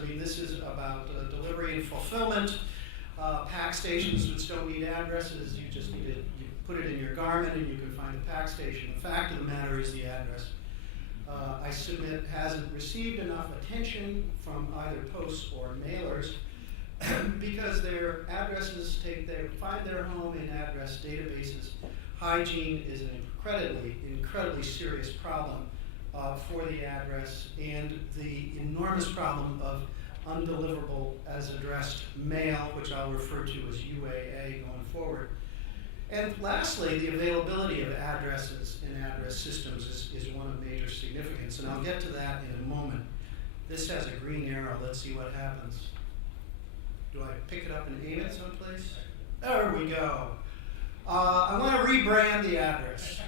I mean, this is about delivery and fulfillment. Pack stations which don't need addresses, you just need to put it in your garment and you can find a pack station. The fact of the matter is the address, I submit, hasn't received enough attention from either posts or mailers because their addresses find their home in address databases. Hygiene is an incredibly serious problem for the address, and the enormous problem of undeliverable as addressed mail, which I'll refer to as UAA going forward. And lastly, the availability of addresses in address systems is one of major significance, and I'll get to that in a moment. This has a green arrow. Let's see what happens. Do I pick it up and aim it someplace? There we go. I want to rebrand the address.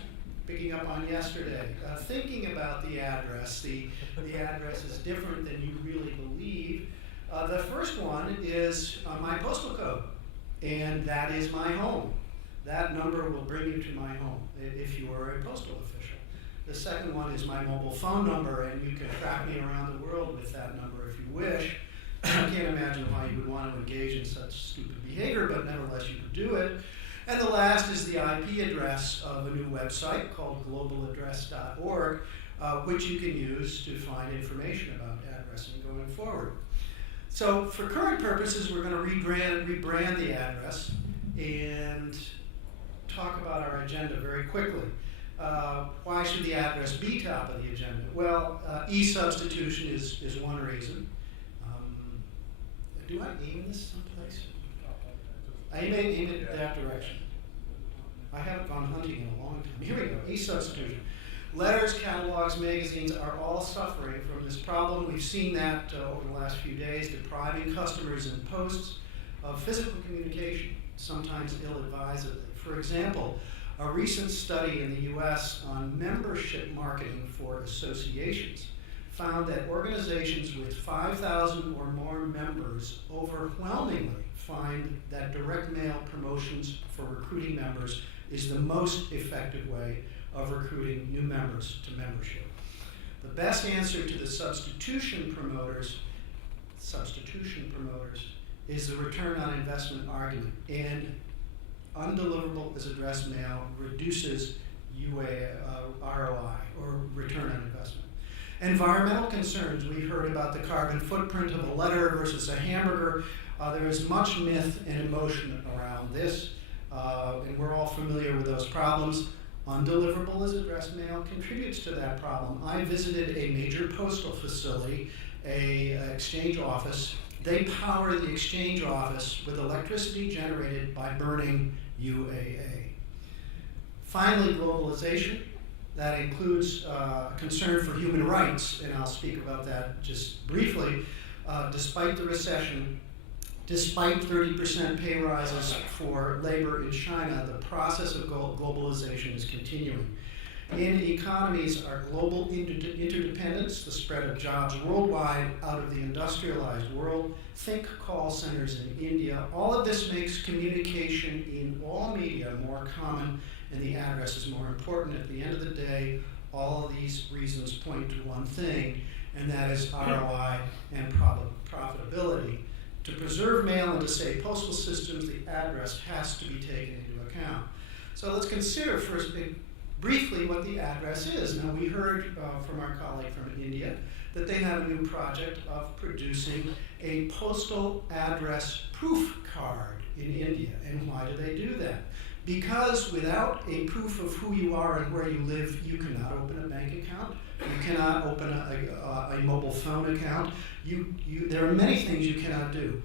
Picking up on yesterday, thinking about the address. The address is different than you really believe. The first one is my postal code, and that is my home. That number will bring you to my home if you are a postal official. The second one is my mobile phone number, and you can track me around the world with that number if you wish. I can't imagine why you would want to engage in such stupid behavior, but nevertheless you could do it. And the last is the IP address of a new website called globaladdress.org, which you can use to find information about addressing going forward. So for current purposes, we're going to rebrand the address and talk about our agenda very quickly. Why should the address be top of the agenda? Well, e-substitution is one reason. Do I aim this someplace? I aim it that direction. I haven't gone hunting in a long time. Here we go, e-substitution. Letters, catalogs, magazines are all suffering from this problem. We've seen that over the last few days, depriving customers and posts of physical communication, sometimes ill-advisedly. For example, a recent study in the US on membership marketing for associations found that organizations with 5,000 or more members overwhelmingly find that direct mail promotions for recruiting members is the most effective way of recruiting new members to membership. The best answer to the substitution promoters is the return on investment argument, and undeliverable as addressed mail reduces ROI, or return on investment. Environmental concerns. We heard about the carbon footprint of a letter versus a hamburger. There is much myth and emotion around this, and we're all familiar with those problems. Undeliverable as addressed mail contributes to that problem. I visited a major postal facility, an exchange office. They power the exchange office with electricity generated by burning UAA. Finally, globalization. That includes concern for human rights, and I'll speak about that just briefly. Despite the recession, despite 30% pay rises for labor in China, the process of globalization is continuing. In economies, our global interdependence, the spread of jobs worldwide out of the industrialized world, think call centers in India, all of this makes communication in all media more common, and the address is more important. At the end of the day, all of these reasons point to one thing, and that is ROI and profitability. To preserve mail and to save postal systems, the address has to be taken into account. So let's consider first briefly what the address is. Now, we heard from our colleague from India that they have a new project of producing a postal address proof card in India. And why do they do that? Because without a proof of who you are and where you live, you cannot open a bank account. You cannot open a mobile phone account. There are many things you cannot do.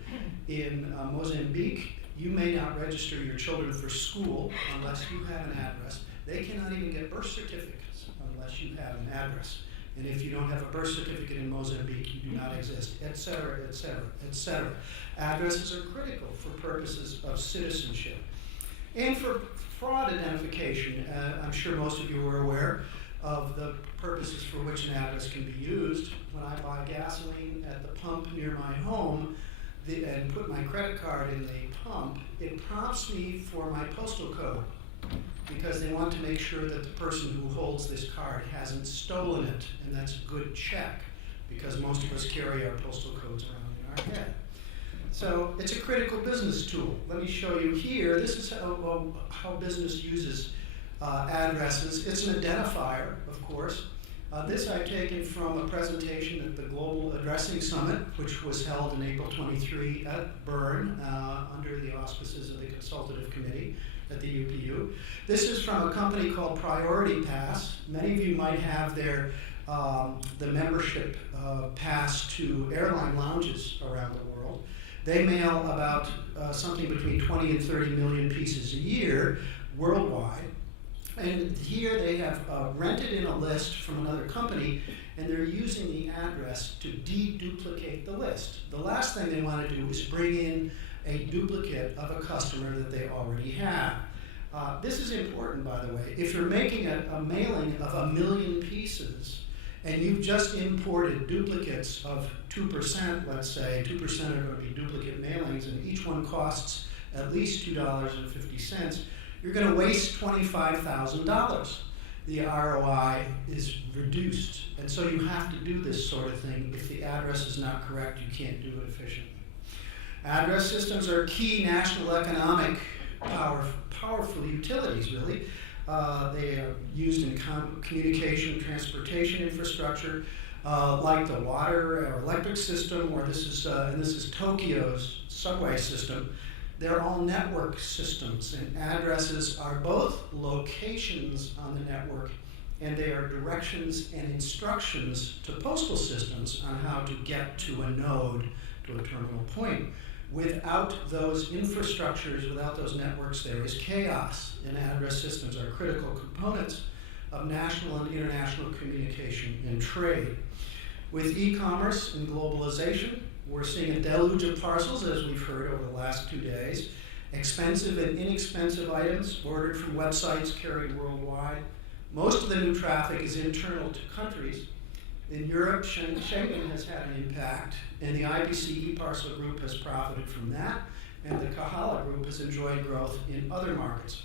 In Mozambique, you may not register your children for school unless you have an address. They cannot even get birth certificates unless you have an address. And if you don't have a birth certificate in Mozambique, you do not exist, et cetera, et cetera, et cetera. Addresses are critical for purposes of citizenship. And for fraud identification, I'm sure most of you are aware of the purposes for which an address can be used. When I buy gasoline at the pump near my home and put my credit card in the pump, it prompts me for my postal code because they want to make sure that the person who holds this card hasn't stolen it, and that's a good check. because most of us carry our postal codes around in our head. So it's a critical business tool. Let me show you here. This is how business uses addresses. It's an identifier, of course. This I've taken from a presentation at the Global Addressing Summit, which was held in April 23 at Bern under the auspices of the Consultative Committee at the UPU. This is from a company called Priority Pass. Many of you might have their the membership pass to airline lounges around the world. They mail about something between 20 and 30 million pieces a year worldwide. And here they have rented in a list from another company, and they're using the address to deduplicate the list. The last thing they want to do is bring in a duplicate of a customer that they already have. This is important, by the way. If you're making a mailing of 1 million pieces, and you've just imported duplicates of 2%, let's say, 2% are going to be duplicate mailings, and each one costs at least $2.50, you're going to waste $25,000. The ROI is reduced. And so you have to do this sort of thing. If the address is not correct, you can't do it efficiently. Address systems are key national economic powerful utilities, really. They are used in communication, transportation infrastructure, like the water or electric system, or this is Tokyo's subway system. They're all network systems, and addresses are both locations on the network, and they are directions and instructions to postal systems on how to get to a node, to a terminal point. Without those infrastructures, without those networks, there is chaos, and address systems are critical components of national and international communication and trade. With e-commerce and globalization, we're seeing a deluge of parcels, as we've heard over the last 2 days. Expensive and inexpensive items ordered from websites carried worldwide. Most of the new traffic is internal to countries. In Europe, Schengen has had an impact, and the IBC e-parcel group has profited from that, and the Kahala group has enjoyed growth in other markets.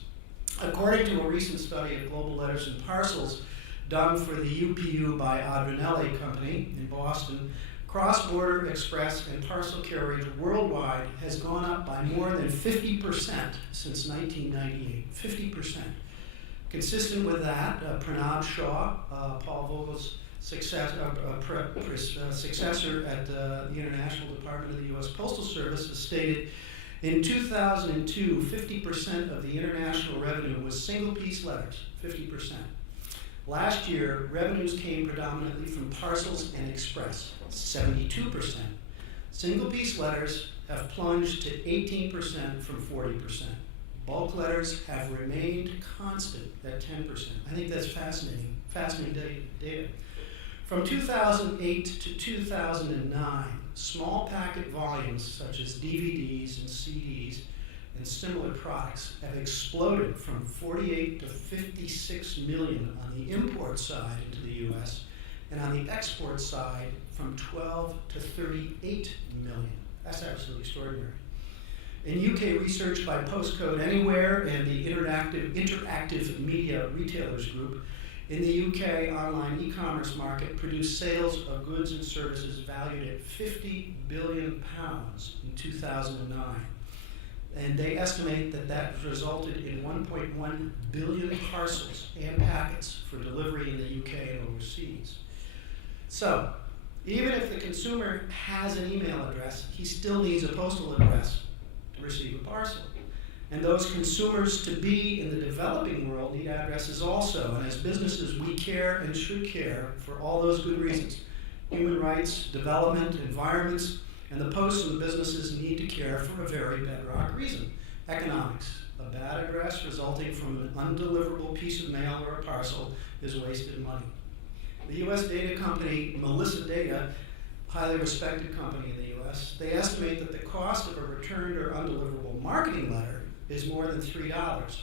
According to a recent study of global letters and parcels done for the UPU by Adrinelli Company in Boston, cross-border express and parcel carriage worldwide has gone up by more than 50% since 1998. 50%. Consistent with that, Pranav Shah, Paul Vogel's successor at the International Department of the U.S. Postal Service, has stated, in 2002, 50% of the international revenue was single-piece letters, 50%. Last year, revenues came predominantly from parcels and express, 72%. Single-piece letters have plunged to 18% from 40%. Bulk letters have remained constant at 10%. I think that's fascinating data. From 2008 to 2009, small packet volumes such as DVDs and CDs and similar products have exploded from 48 to 56 million on the import side into the U.S., and on the export side from 12 to 38 million. That's absolutely extraordinary. In UK research by Postcode Anywhere and the Interactive Media Retailers Group, in the UK online e-commerce market produced sales of goods and services valued at £50 billion in 2009. And they estimate that resulted in 1.1 billion parcels and packets for delivery in the UK and overseas. So, even if the consumer has an email address, he still needs a postal address to receive a parcel. And those consumers to be in the developing world need addresses also. And as businesses, we care and should care for all those good reasons. Human rights, development, environments, and the posts and businesses need to care for a very bedrock reason. Economics. A bad address resulting from an undeliverable piece of mail or a parcel is wasted money. The U.S. data company Melissa Data, highly respected company in the U.S., they estimate that the cost of a returned or undeliverable marketing letter is more than $3.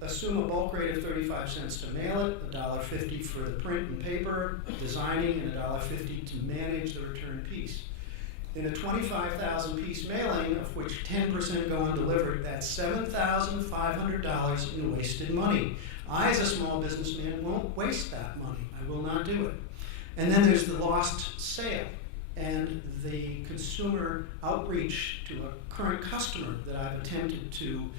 Assume a bulk rate of 35 cents to mail it, $1.50 for the print and paper, designing, and $1.50 to manage the return piece. In a 25,000 piece mailing, of which 10% go undelivered, that's $7,500 in wasted money. I, as a small businessman, won't waste that money. I will not do it. And then there's the lost sale and the consumer outreach to a current customer that I've attempted to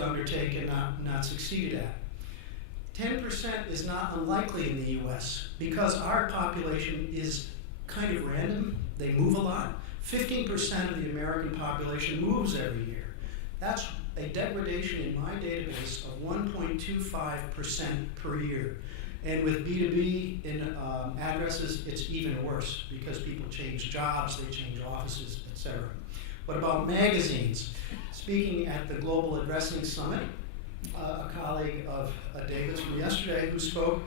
undertake and not succeeded at. 10% is not unlikely in the US because our population is kind of random. They move a lot. 15% of the American population moves every year. That's a degradation in my database of 1.25% per year. And with B2B in addresses, it's even worse because people change jobs, they change offices, etc. What about magazines? Speaking at the Global Addressing Summit, a colleague of David's from yesterday who spoke,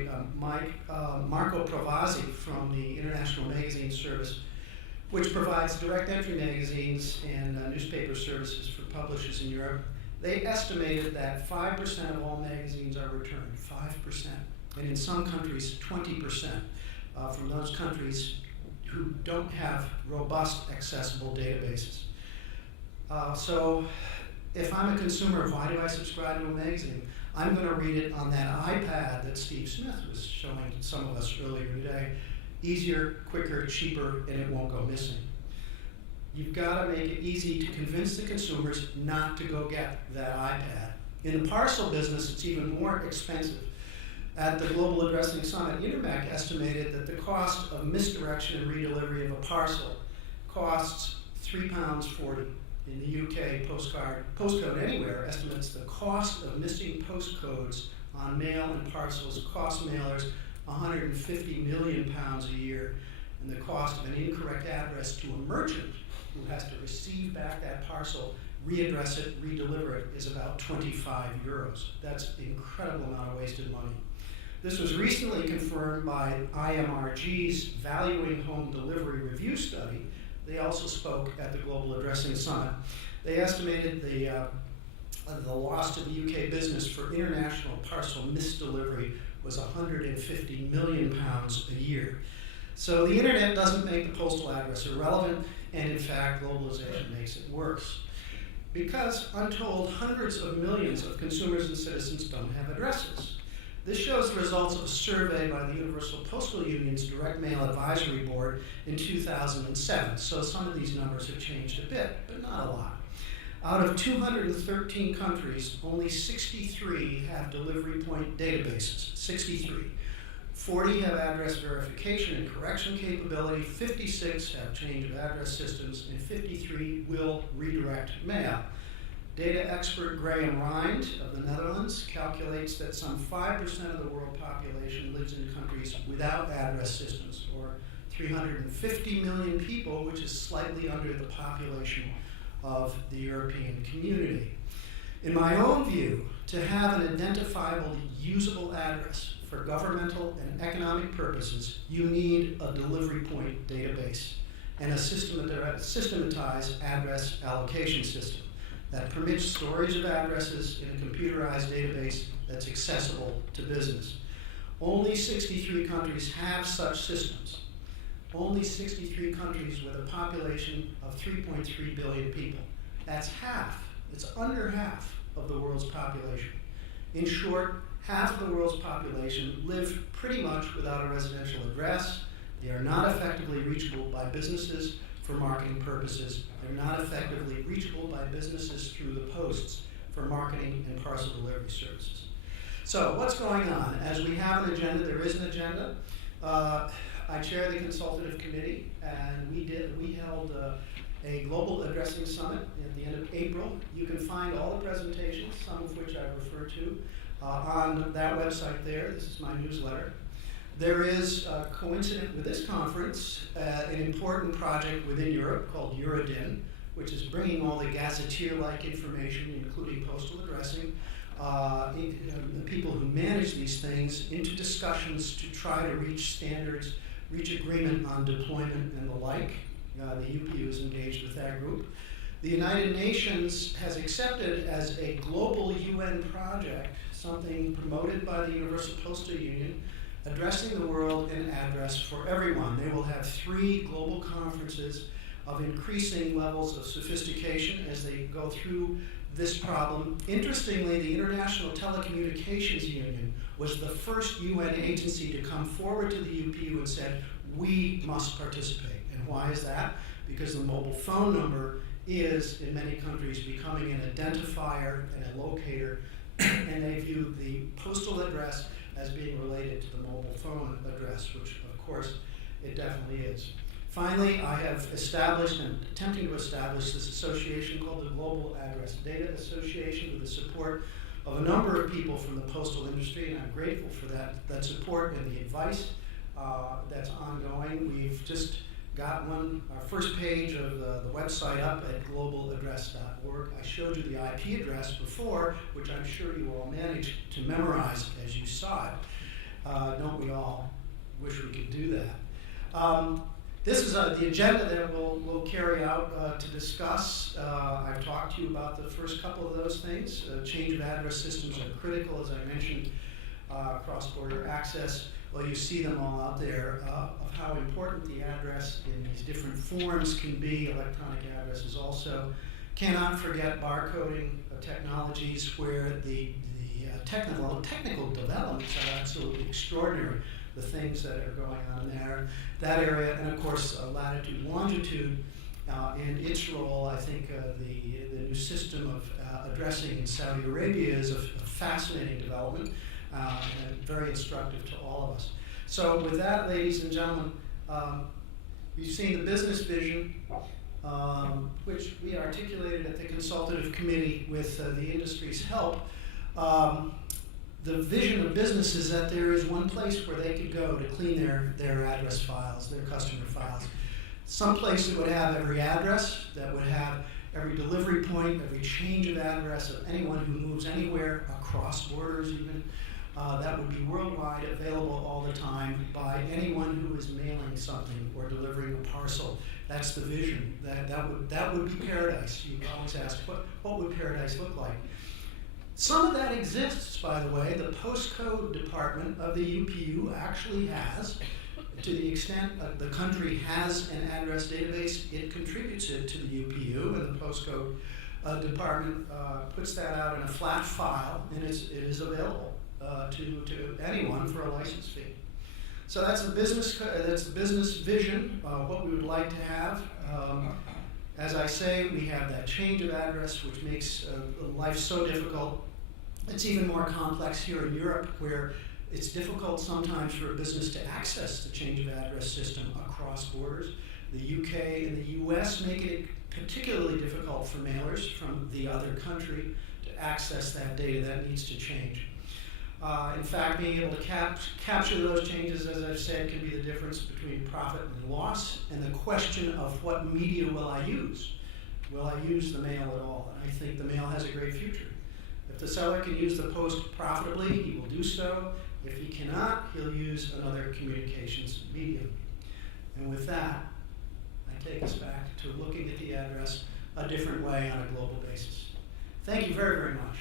Marco Provazzi from the International Magazine Service, which provides direct entry magazines and newspaper services for publishers in Europe. They estimated that 5% of all magazines are returned, 5%, and in some countries 20% from those countries who don't have robust accessible databases. So if I'm a consumer, why do I subscribe to a magazine? I'm going to read it on that iPad that Steve Smith was showing some of us earlier today. Easier, quicker, cheaper, and it won't go missing. You've got to make it easy to convince the consumers not to go get that iPad. In the parcel business, it's even more expensive. At the Global Addressing Summit, Intermec estimated that the cost of misdirection and redelivery of a parcel costs £3.40. In the UK, Postcode Anywhere estimates the cost of missing postcodes on mail and parcels cost mailers £150 million a year, and the cost of an incorrect address to a merchant who has to receive back that parcel, readdress it, redeliver it, is about €25. That's an incredible amount of wasted money. This was recently confirmed by IMRG's Valuing Home Delivery Review study. They also spoke at the Global Addressing Summit. They estimated the loss to the UK business for international parcel misdelivery was £150 million a year. So the internet doesn't make the postal address irrelevant, and in fact, globalization makes it worse. Because untold hundreds of millions of consumers and citizens don't have addresses. This shows the results of a survey by the Universal Postal Union's Direct Mail Advisory Board in 2007. So some of these numbers have changed a bit, but not a lot. Out of 213 countries, only 63 have delivery point databases, 63. 40 have address verification and correction capability, 56 have change of address systems, and 53 will redirect mail. Data expert Graham Rind of the Netherlands calculates that some 5% of the world population lives in countries without address systems, or 350 million people, which is slightly under the population of the European community. In my own view, to have an identifiable, usable address for governmental and economic purposes, you need a delivery point database and a systematized address allocation system that permits storage of addresses in a computerized database that's accessible to business. Only 63 countries have such systems. Only 63 countries with a population of 3.3 billion people. That's half, it's under half of the world's population. In short, half of the world's population live pretty much without a residential address. They are not effectively reachable by businesses for marketing purposes. They're not effectively reachable by businesses through the posts for marketing and parcel delivery services. So what's going on? As we have an agenda, there is an agenda. I chair the consultative committee, and we held a global addressing summit at the end of April. You can find all the presentations, some of which I refer to, on that website there. This is my newsletter. There is, coincident with this conference, an important project within Europe called Eurodin, which is bringing all the gazetteer-like information, including postal addressing, the people who manage these things, into discussions to try to reach standards, reach agreement on deployment and the like. The UPU is engaged with that group. The United Nations has accepted as a global UN project something promoted by the Universal Postal Union, addressing the world in address for everyone. They will have 3 global conferences of increasing levels of sophistication as they go through this problem. Interestingly, the International Telecommunications Union was the first UN agency to come forward to the UPU and said, we must participate. And why is that? Because the mobile phone number is, in many countries, becoming an identifier and a locator, and they view the postal address as being related to the mobile phone address, which, of course, it definitely is. Finally, I have established and attempting to establish this association called the Global Address Data Association with the support of a number of people from the postal industry, and I'm grateful for that support and the advice that's ongoing. We've just got our first page of the website up at globaladdress.org. I showed you the IP address before, which I'm sure you all managed to memorize as you saw it. Don't we all wish we could do that? This is the agenda that we'll carry out to discuss. I've talked to you about the first couple of those things. Change of address systems are critical, as I mentioned, cross-border access. Well, you see them all out there of how important the address in these different forms can be. Electronic addresses also. Cannot forget barcoding technologies where the technical developments are absolutely extraordinary. The things that are going on there, that area, and of course latitude, longitude, and its role. I think the new system of addressing in Saudi Arabia is a fascinating development and very instructive to all of us. So with that, ladies and gentlemen, you've seen the business vision, which we articulated at the consultative committee with the industry's help. The vision of business is that there is one place where they could go to clean their address files, their customer files. Some place that would have every address, that would have every delivery point, every change of address of anyone who moves anywhere, across borders even. That would be worldwide, available all the time by anyone who is mailing something or delivering a parcel. That's the vision. That would be paradise. You always ask, what would paradise look like? Some of that exists, by the way. The postcode department of the UPU actually has, to the extent the country has an address database, it contributes it to the UPU, and the postcode department puts that out in a flat file, and it is available to anyone for a license fee. So that's the business vision, what we would like to have. As I say, we have that change of address, which makes life so difficult. It's even more complex here in Europe, where it's difficult sometimes for a business to access the change of address system across borders. The UK and the US make it particularly difficult for mailers from the other country to access that data. That needs to change. In fact, being able to capture those changes, as I've said, can be the difference between profit and loss, and the question of what media will I use? Will I use the mail at all? And I think the mail has a great future. If the seller can use the post profitably, he will do so. If he cannot, he'll use another communications medium. And with that, I take us back to looking at the address a different way on a global basis. Thank you very, very much.